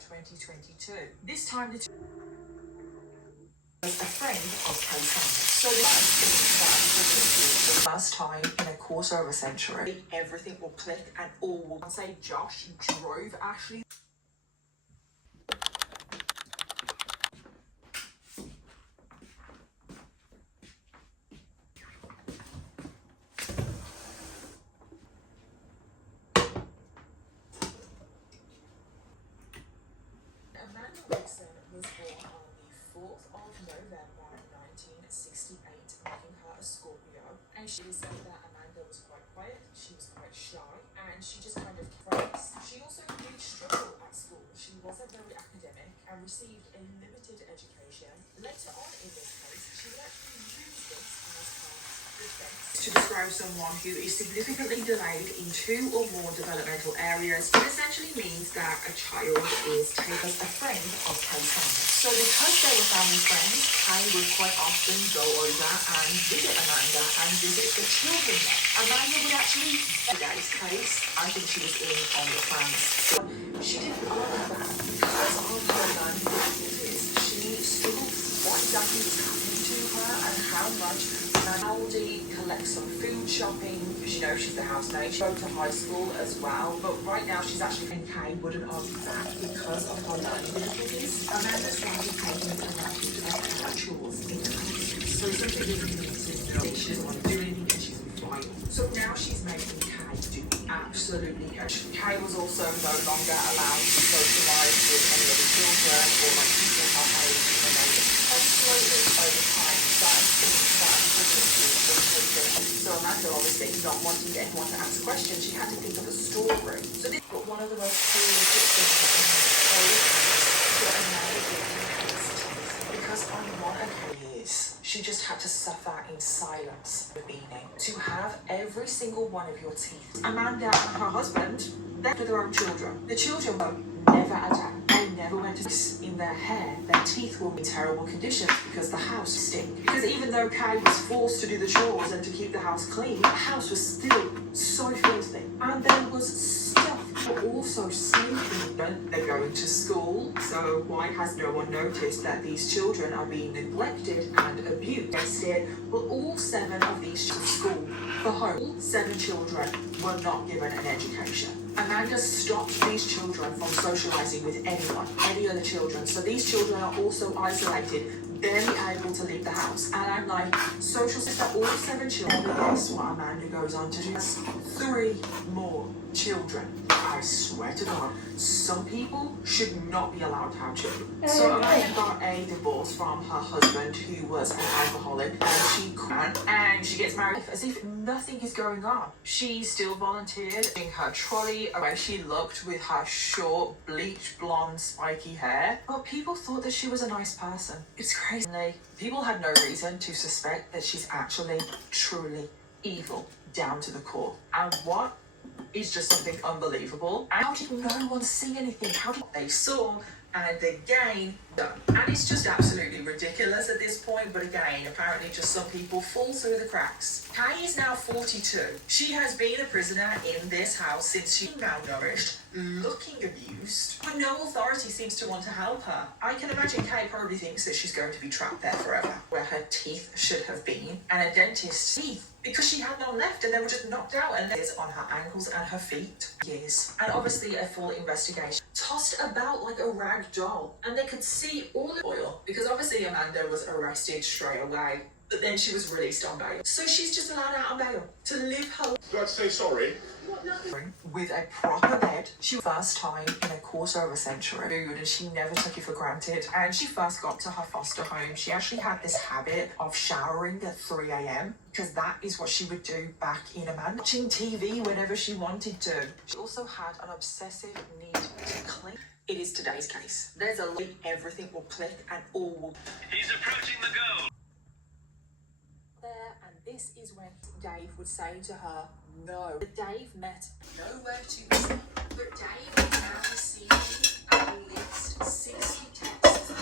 2022. This time the was a friend of Kay Sanders. So the first time in a quarter of a century, everything will click and all will say Josh drove Ashley. Amanda Wilson was born on the 4th of November 1968, making her a Scorpio. And she said that Amanda was quite quiet, she was quite shy, and she just kind of friends. She also did struggle at school. She wasn't very academic and received a limited education. Later on in this case, she would actually use this as her defense to describe someone who is significantly delayed in 2 or more developmental areas. It essentially means that a child is taken as a friend of Kay Sanders. So because they were family friends, Kay would quite often go over and visit Amanda and visit the children there. Amanda would actually, in today's case, I think she was in on the plans. So she didn't like that because of her learning difficulties. She struggled with what exactly was happening to her and how much. Aldi collects some food shopping because you know she's the housemaid. She goes to high school as well, but right now she's actually in Kay wouldn't argue that because of her learning difficulties. Amanda started taking a lot of her chores in the house. So something really needs to know she doesn't want to do anything and she's vital. So now she's making Kay do absolutely everything. Kay was also no longer allowed to socialise with any other children or like people her age in the neighbourhood. And slowly over time so Amanda, obviously not wanting anyone to ask questions, she had to think of a story. So this was one of the most creative things that Amanda did because on one occasion she just had to suffer in silence the meaning to have every single one of your teeth. Amanda and her husband, they're with their own children. The children were never attacked. They never went to in their hair. Their teeth will be in terrible conditions because the house stink. Because even though Kay was forced to do the chores and to keep the house clean, the house was still so filthy. And there was stuff but also sleeping. They're going to school, so why has no one noticed that these children are being neglected and abused? Instead, well, all 7 of these school, the whole 7 children were not given an education. Amanda stopped these children from socializing with anyone, any other children. So these children are also isolated, barely able to leave the house. And I'm like, social sister, all 7 children. Guess what Amanda goes on to do? 3 more children. I swear to God, some people should not be allowed to have children. So Amanda got a divorce from her husband, who was an alcoholic, and she quit, and she gets married as if nothing is going on. She still volunteered in her trolley, the way she looked with her short, bleached, blonde, spiky hair. But people thought that she was a nice person. It's crazy. People had no reason to suspect that she's actually, truly evil down to the core. And what is just something unbelievable. How did no one see anything? How did they saw and again done? And it's just absolutely ridiculous at this point, but again, apparently just some people fall through the cracks. Kay is now 42. She has been a prisoner in this house since she was malnourished, looking abused, but no authority seems to want to help her. I can imagine Kay probably thinks that she's going to be trapped there forever, where her teeth should have been, and a dentist's teeth, because she had none left and they were just knocked out, and there's on her ankles and her feet. Yes. And obviously a full investigation. Tossed about like a rag doll, and they could see all the oil, because obviously Amanda was arrested straight away, but then she was released on bail. So she's just allowed out on bail to live her life. Do I say sorry? With a proper bed. She first time in a quarter of a century, and she never took it for granted. And she first got to her foster home, she actually had this habit of showering at 3 a.m. because that is what she would do back in Amanda, watching TV whenever she wanted to. She also had an obsessive need to clean. It is today's case. There's a leak, everything will click and all will. He's approaching the goal. There, and this is when Dave would say to her, no. But Dave met nowhere to be seen. But Dave is now receiving at least 60 texts.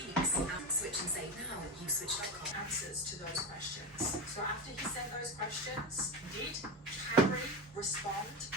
beeps and switch and say, now you switch.com. Answers to those questions. So after he sent those questions, did Carrie respond?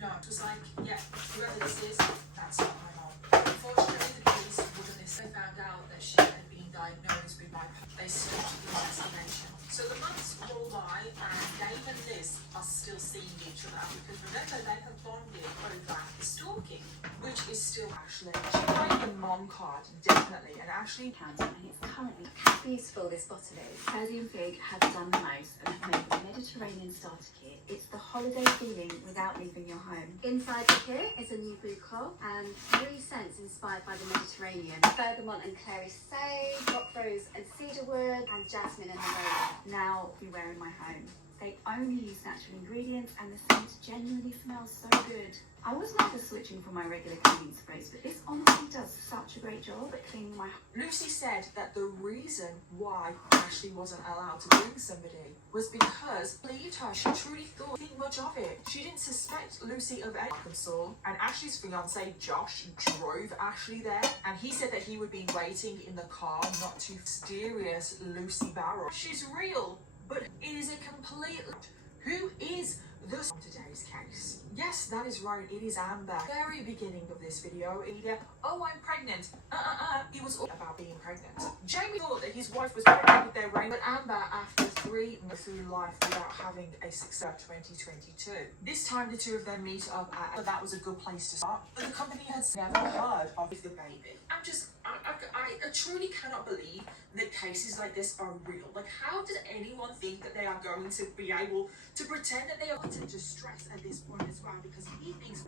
No, it was like, yeah, whoever this is, that's not my mom. Unfortunately, the police wouldn't listen. They found out that she had been diagnosed with bipolar. They stopped the investigation. So the months roll by, and Dave and Liz are still seeing each other because remember they have bonded over stalking, which is still Ashley. She played the mom card definitely, and Ashley County, and it's currently how beautiful this bottle is. Cody and Fig have done the most and have made the Mediterranean starter kit. It's the holiday feeling without leaving your home. Inside the kit is a new boucle and 3 scents inspired by the Mediterranean. Bergamot and clary sage, rock rose and cedarwood, and jasmine and neroli. Now we wear in my home. They only use natural ingredients and the scent genuinely smells so good. I was never switching from my regular cleaning sprays, but this honestly does such a great job at cleaning my home. Lucy said that the reason why Ashley wasn't allowed to bring somebody was because believed her. She truly thought think much of it. She didn't suspect Lucy of any Arkansas, and Ashley's fiance Josh drove Ashley there, and he said that he would be waiting in the car not to mysterious Lucy Barrow. She's real, but it is a complete. Who is the today's case? Yes, that is right. It is Amber. Very beginning of this video, oh, I'm pregnant. It was all about being pregnant. Jamie thought that his wife was pregnant with their ring, but Amber, after 3 months through life without having a success 2022. This time the two of them meet up at, that was a good place to start. But the company has never heard of the baby. I truly cannot believe that cases like this are real. Like, how does anyone think that they are going to be able to pretend that they are in distress at this point as well? Because he thinks